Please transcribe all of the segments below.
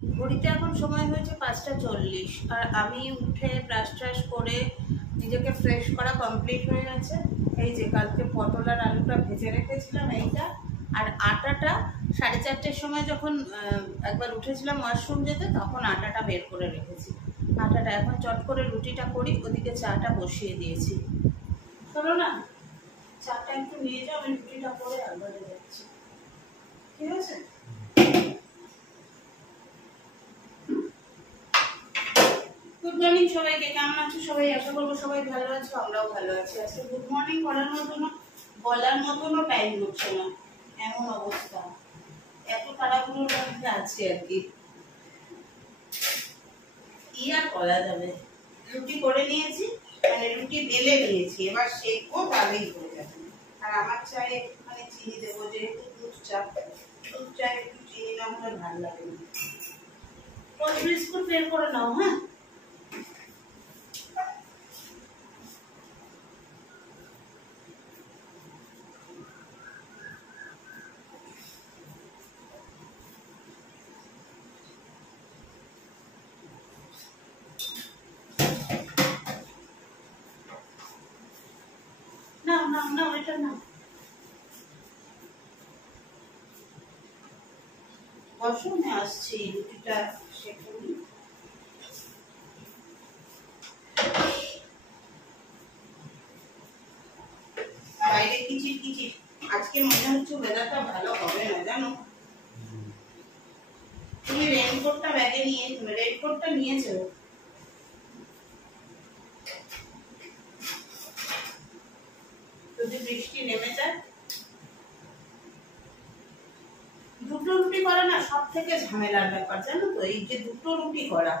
ঘড়িতে এখন সময় হয়েছে 5:40 আর আমি উঠে ব্রাশ ট্রাশ করে নিজেকে ফ্রেশ করা কমপ্লিট হয়ে গেছে। এই যে কালকে পটল আর আলুটা ভেজে রেখেছিলাম এইটা, আর আটাটা 4:30-র সময় যখন একবার উঠেছিলাম ওয়াশরুম যেতে, তখন আটাটা বের করে রেখেছি। আটাটা এখন চট করে রুটিটা করি, ওদিকে চাটা বসিয়ে দিয়েছি। চলো না, চাটা একটু নিয়ে যাও, আমি রুটিটা করে একবারে যাচ্ছি, ঠিক আছে? গুড মর্নিং সবাইকে, কেমন আছো সবাই? আশা করবো সবাই ভালো আছো, আমরাও ভালো আছি। আজকে গুড মর্নিং বলার মতনও টাইম হচ্ছে না, এমন অবস্থা। এত তাড়াহুড়োর মধ্যে আছে আর কি আর করা যাবে। রুটি করে নিয়েছি, মানে রুটি বেলে নিয়েছি, এবার শেখবো, তাহলেই হয়ে যাবে। আর আমার চায়ে একটুখানি চিনি দেবো, যেহেতু দুধ চায়ে একটু চিনি না হলে ভালো লাগে না। টোস্ট বিস্কুট বের করে নাও, হ্যাঁ? না না না, এটা না, বসনে আসছি, রুটিটা সেঁকে নিই। বাইরে কিচির কিচির, আজকে মনে হচ্ছে ওয়েদারটা ভালো হবে না, জানো? তুমি রেইনকোটটা ব্যাগে রেইনকোটটা নিয়েছো? যদি বৃষ্টি নেমে যায়, দুটো রুটি করা না সব থেকে ঝামেলার ব্যাপার, জানো তো? এই যে দুটো রুটি করা,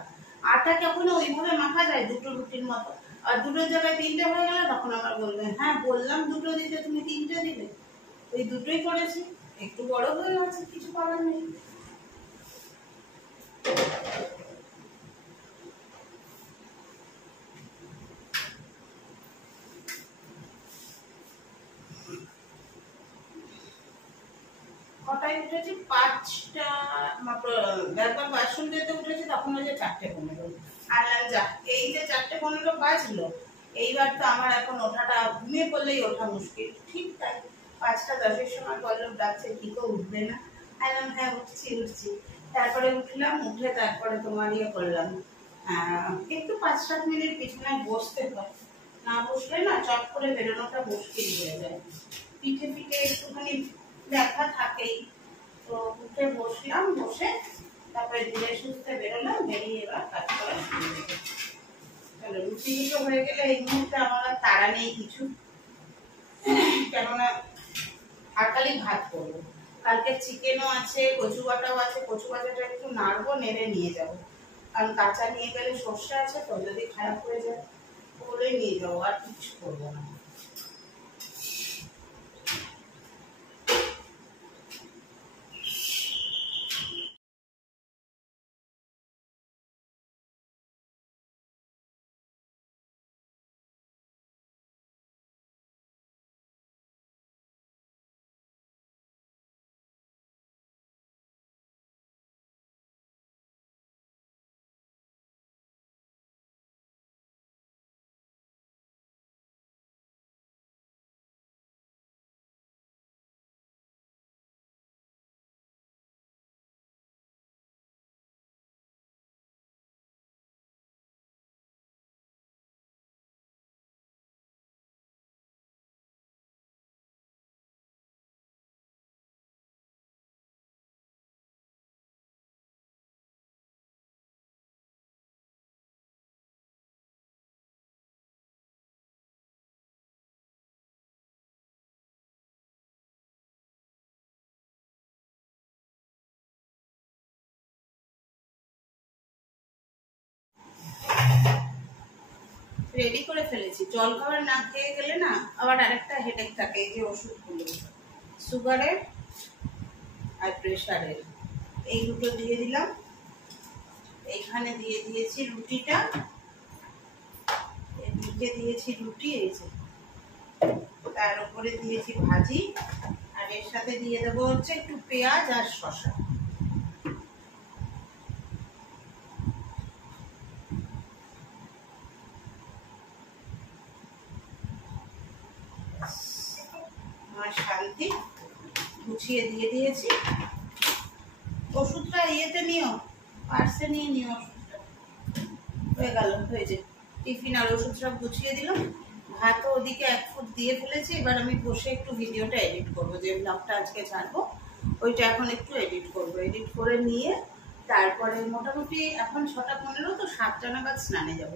আটা কখনো ওইভাবে মাখা যায় দুটো রুটির মতো, আর দুটোর জায়গায় 3টে হয়ে গেলে তখন আবার বলবে হ্যাঁ বললাম দুটো দিতে, তুমি 3টে দিলে। ওই দুটোই করেছি, একটু বড় হয়ে গেছে, কিছু করার নেই। কটায় উঠেছি? 5টা, একবার বাথরুম যেতে উঠেছি তখন ওই যে 4:15। আর যা এই যে 4:15 বাজলো, এইবার তো আমার এখন ওঠাটা, ঘুমিয়ে পড়লেই ওঠা মুশকিল। ঠিক তাই, 5:10-এর সময় পল্লব ডাকছে, কি গো উঠবে না? বললাম হ্যাঁ উঠছি। তারপরে উঠলাম, উঠে তারপরে তোমার ইয়ে করলাম, একটু 5-7 মিনিট বিছানায় বসতে হয়, না বসলে না চট করে বেরোনোটা মুশকিল হয়ে যায়। পিঠে একটুখানি ব্যথা থাকেই। তো উঠে বসলাম, বসে তারপরে ধীরে সুস্থে বেরোলাম, বেরিয়ে এবার কাজ করা শুরু করলাম। চলো, রুটি দুটো হয়ে গেলে এই মুহূর্তে আমার আর তাড়া নেই কিছু, কেননা হাকালি ভাত করবো। কালকে চিকেনও আছে, কচু বাটাও আছে, কচু বাটাটা একটু নাড়বো, নেড়ে নিয়ে যাবো, কারণ কাঁচা নিয়ে গেলে সর্ষে আছে তো, যদি খারাপ হয়ে যায় বলে নিয়ে যাবো, আর কিছু করবো না। রেডি করে ফেলেছি। জল খাবার না খেয়ে গেলে না আবার আরেকটা হেডেক থাকে, এই যে ওষুধগুলো, সুগারের আর প্রেশারের। এই দুটো দিয়ে দিলাম, এইখানে দিয়ে দিয়েছি রুটিটা, নিচে দিয়েছি রুটি, এই যে তার উপরে দিয়েছি ভাজি, আর এর সাথে দিয়ে দেবো হচ্ছে একটু পেঁয়াজ আর শসা। আমার শান্তি। গুছিয়ে দিয়ে দিয়েছি। ওষুধটা ইয়েতে নিও, পার্সে নিয়ে নিও ওষুধটা। হয়ে গেল, হয়েছে। টিফিন আর ওষুধ সব গুছিয়ে দিলাম। ভাতও ওদিকে 1 ফুট দিয়ে ফেলেছি। এবার আমি বসে একটু ভিডিওটা এডিট করবো, যে ব্লগটা আজকে ছাড়বো ওইটা এখন একটু এডিট করবো। এডিট করে নিয়ে তারপরে মোটামুটি এখন 6:15, তো 7টা নাগাদ স্নানে যাব।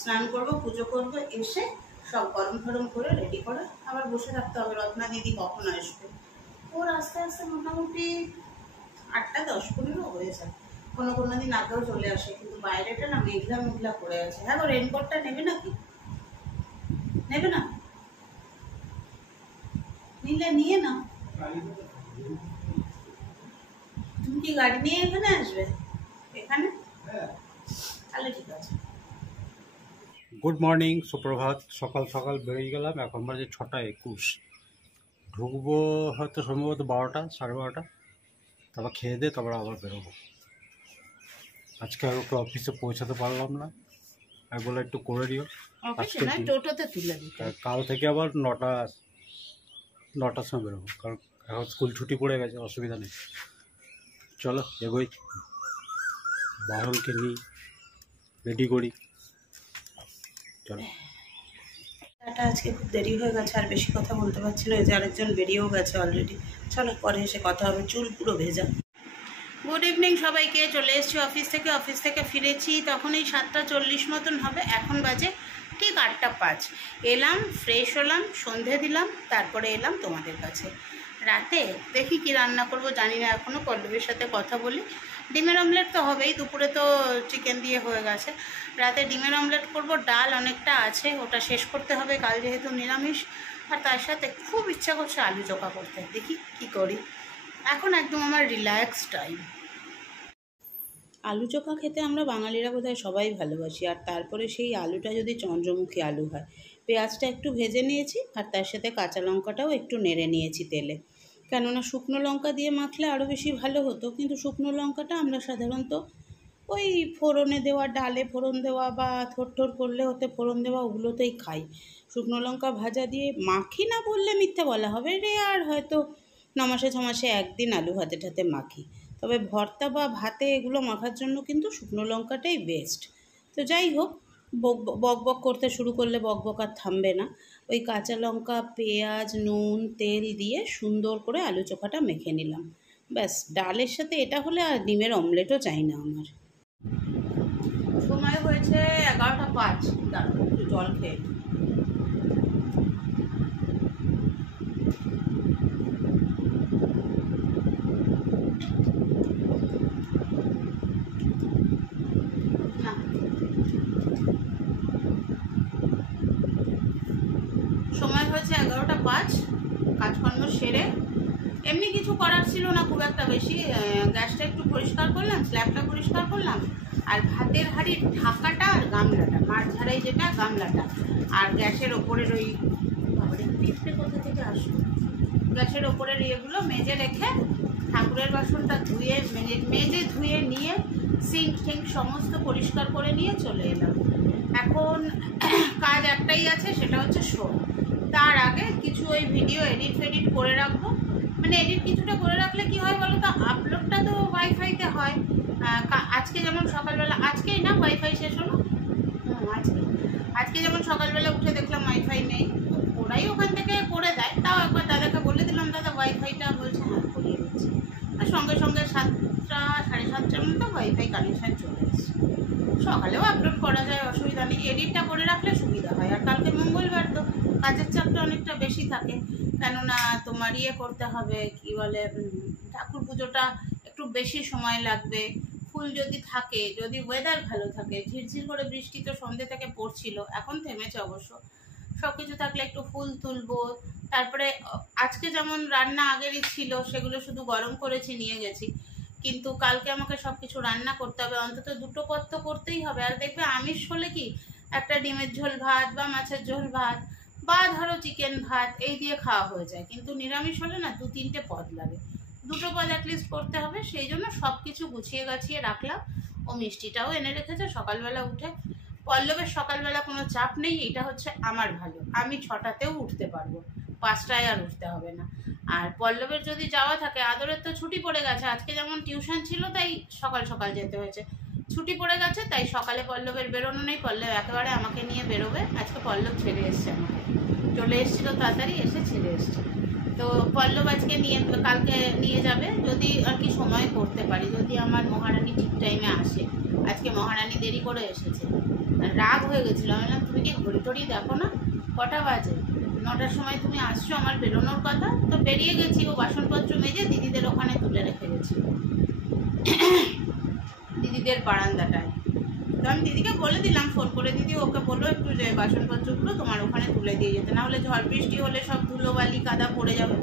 স্নান করব, পুজো করব, এসে সব গরম ফরম করে রেডি করে আবার বসে থাকতে হবে। রত্না দিদি কখন আসবে? ওর আস্তে আস্তে মোটামুটি 8টা 10-15 হয়ে যায়। কোনো দিন আগেও চলে আসে, কিন্তু বাইরেটা না মেঘলা মেঘলা করে আছে। হ্যাঁ গো, রেনকোটটা নেবে নাকি? নেবে না? নিলে নিয়ে নাও। তুমি কি গাড়ি নিয়ে এখানে আসবে? এখানে? তাহলে ঠিক আছে। গুড মর্নিং, সুপ্রভাত। সকাল সকাল বেরিয়ে গেলাম। এখন বাজে 6:21। ঢুকবো হয়তো সম্ভবত 12টা, 12:30। তারপর খেয়ে দিয়ে তারপর আবার বেরোবো। আজকে আর একটু অফিসে পৌঁছাতে পারলাম না, এগুলো একটু করে দিও। টোটোতে তুলে দিই। কাল থেকে আবার 9টার সময় বেরোবো, কারণ এখন স্কুল ছুটি পড়ে গেছে, অসুবিধা নেই। চলো এগোই, বাহনকে নিই, রেডি করি। চলো। আজকে খুব দেরি হয়ে গেছে, আর বেশি কথা বলতে পারছি না। যে আরেকজন বেরিয়েও গেছে অলরেডি। চলো পরে এসে কথা হবে। চুল পুরো ভেজা। গুড ইভিনিং সবাইকে। চলে এসেছি অফিস থেকে ফিরেছি তখনই 7:40 মতন হবে। এখন বাজে ঠিক 8:05। এলাম, ফ্রেশ হলাম, সন্ধে দিলাম, তারপরে এলাম তোমাদের কাছে। রাতে দেখি কি রান্না করব জানি না এখনও। পল্লবীর সাথে কথা বলি। ডিমের অমলেট তো হবেই, দুপুরে তো চিকেন দিয়ে হয়ে গেছে। রাতে ডিমের অমলেট করব। ডাল অনেকটা আছে, ওটা শেষ করতে হবে, কাল যেহেতু নিরামিষ। আর তার সাথে খুব ইচ্ছা করছে আলু চোখা করতে, দেখি কি করি। এখন একদম আমার রিল্যাক্স টাইম। আলু চোখা খেতে আমরা বাঙালিরা বোধহয় সবাই ভালোবাসি। আর তারপরে সেই আলুটা যদি চন্দ্রমুখী আলু হয়। পেঁয়াজটা একটু ভেজে নিয়েছি, আর তার সাথে কাঁচা লঙ্কাটাও একটু নেড়ে নিয়েছি তেলে। কেননা শুকনো লঙ্কা দিয়ে মাখলে আরও বেশি ভালো হতো, কিন্তু শুকনো লঙ্কাটা আমরা সাধারণত ওই ফোড়নে দেওয়া, ডালে ফোড়ন দেওয়া বা থোর করলে ওতে ফোড়ন দেওয়া, ওগুলোতেই খাই। শুকনো লঙ্কা ভাজা দিয়ে মাখি না বললে মিথ্যে বলা হবে। আর হয়তো 9 মাসে 6 মাসে একদিন আলু ভাতে ঠাতে মাখি। তবে ভর্তা বা ভাতে এগুলো মাখার জন্য কিন্তু শুকনো লঙ্কাটাই বেস্ট। তো যাই হোক, বক করতে শুরু করলে বক আর থামবে না। ওই কাঁচা লঙ্কা, পেঁয়াজ, নুন, তেল দিয়ে সুন্দর করে আলু চোখাটা মেখে নিলাম। ব্যাস, ডালের সাথে এটা হলে আর ডিমের অমলেটও চাই না আমার। সময় হয়েছে 11:05। দাঁড়াও একটু জল খেয়ে। সময় হয়েছে 11:05। কাজকর্ম সেরে, এমনি কিছু করার ছিল না খুব একটা বেশি। গ্যাসটা একটু পরিষ্কার করলাম, স্ল্যাবটা পরিষ্কার করলাম, আর ভাতের হাঁড়ির ঢাকাটা আর গামলাটা, মাছ ঝাড়াই যেটা গামলাটা, আর গ্যাসের ওপরের ওই পিঠে কোথা থেকে আসলো, গ্যাসের ওপরের ইয়েগুলো মেজে রেখে ঠাকুরের বাসনটা ধুয়ে মেজে ধুয়ে নিয়ে সিঙ্ক টিঙ্ক সমস্ত পরিষ্কার করে নিয়ে চলে এলাম। এখন কাজ একটাই আছে, সেটা হচ্ছে শো। তার আগে কিছু ওই ভিডিও এডিট করে রাখবো। মানে এডিট কিছুটা করে রাখলে কি হয় বলো তো, আপলোডটা তো ওয়াইফাইতে হয়। আজকে যেমন সকালবেলা, আজকেই না ওয়াইফাই শেষ হলো, আজকে যেমন সকালবেলা উঠে দেখলাম ওয়াইফাই নেই। ওরাই ওখান থেকে করে দেয়, তাও একবার দাদাকে বলে দিলাম, দাদা ওয়াইফাইটা, বলছে হ্যাঁ করিয়ে দিচ্ছি। আর সঙ্গে সঙ্গে 7টা 7:30টার মধ্যে ওয়াইফাই কানেকশান চলে এসছে। সকালেও আপলোড করা যায়, অসুবিধা নেই। এডিটটা করে রাখলে সুবিধা হয়। আর কালকে মঙ্গলবার, তো কাজের চাপটা অনেকটা বেশি থাকে। কেননা তোমার করতে হবে, কি বলে, ঠাকুর পুজোটা একটু বেশি সময় লাগবে। ফুল যদি থাকে, যদি ওয়েদার ভালো থাকে, ঝিরঝির করে বৃষ্টি তো সন্ধ্যে থেকে পড়ছিল, এখন থেমেছে অবশ্য। সব কিছু থাকলে একটু ফুল তুলবো। তারপরে আজকে যেমন রান্না আগেরই ছিল, সেগুলো শুধু গরম করেছি নিয়ে গেছি। কিন্তু কালকে আমাকে সব কিছু রান্না করতে হবে, অন্তত 2টো পদ তো করতেই হবে। আর দেখবে আমিষ হলে কি, একটা ডিমের ঝোল ভাত বা মাছের ঝোল ভাত বা ধরো চিকেন ভাত এই দিয়ে খাওয়া হয়ে যায়। কিন্তু নিরামিষ হলে না 2-3টে পদ লাগে, 2টো পদ অ্যাটলিস্ট করতে হবে। সেই জন্য সব কিছু গুছিয়ে গাছিয়ে রাখলাম। ও মিষ্টিটাও এনে রেখেছে সকালবেলা উঠে। পল্লবের সকালবেলা কোনো চাপ নেই, এটা হচ্ছে আমার ভালো। আমি 6টাতেও উঠতে পারবো, 5টায় আর উঠতে হবে না। আর পল্লবের যদি যাওয়া থাকে, আদরের তো ছুটি পড়ে গেছে, আজকে যেমন টিউশন ছিল তাই সকাল সকাল যেতে হয়েছে, ছুটি পড়ে গেছে তাই সকালে পল্লবের বেরোনো নেই, পল্লব একেবারে আমাকে নিয়ে বেরোবে। আজকে পল্লব ছেড়ে এসছে, আমাকে চলে এসেছিল তাড়াতাড়ি, এসে ছেড়ে এসছে। তো পল্লব আজকে কালকে নিয়ে যাবে, যদি আর কি সময় করতে পারি, যদি আমার মহারানী ঠিক টাইমে আসে। আজকে মহারানী দেরি করে এসেছে, রাগ হয়ে গেছিলো। আমি বললাম তুমি কি ঘড়ি টড়ি দেখো না, কটা বাজে? 9টার সময় তুমি আসছো, আমার বেরোনোর কথা। তো বেরিয়ে গেছি, ও বাসনপত্র মেজে দিদিদের ওখানে তুলে রেখে গেছি, দিদিদের বারান্দাটায়। তো আমি দিদিকে বলে দিলাম ফোন করে, দিদি ওকে বললো একটু যে বাসনপত্রগুলো তোমার ওখানে তুলে দিয়ে যেতে, না হলে ঝড় বৃষ্টি হলে সব ধুলোবালি কাদা পড়ে যাবে।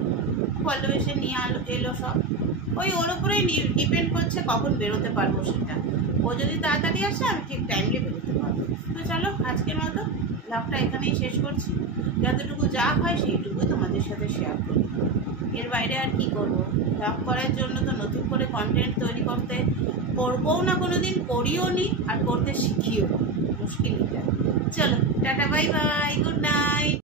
পল্লব এসে নিয়ে এলো সব। ওই ওর উপরেই ডিপেন্ড করছে কখন বেরোতে পারবো সেটা। ও যদি তাড়াতাড়ি আসে আমি ঠিক টাইমে বেরোতে পারবো। তো চলো আজকের মতো ব্লগটা এখানেই শেষ করছি। যতটুকু যা হয় সেইটুকুই তোমাদের সাথে শেয়ার করি, এর বাইরে আর কি করবো। ব্লগ করার জন্য তো নতুন করে কন্টেন্ট তৈরি করবও না, কোনোদিন করিও নি, আর করতে শিখিও মুশকিল। চলো tata, bye bye, good night.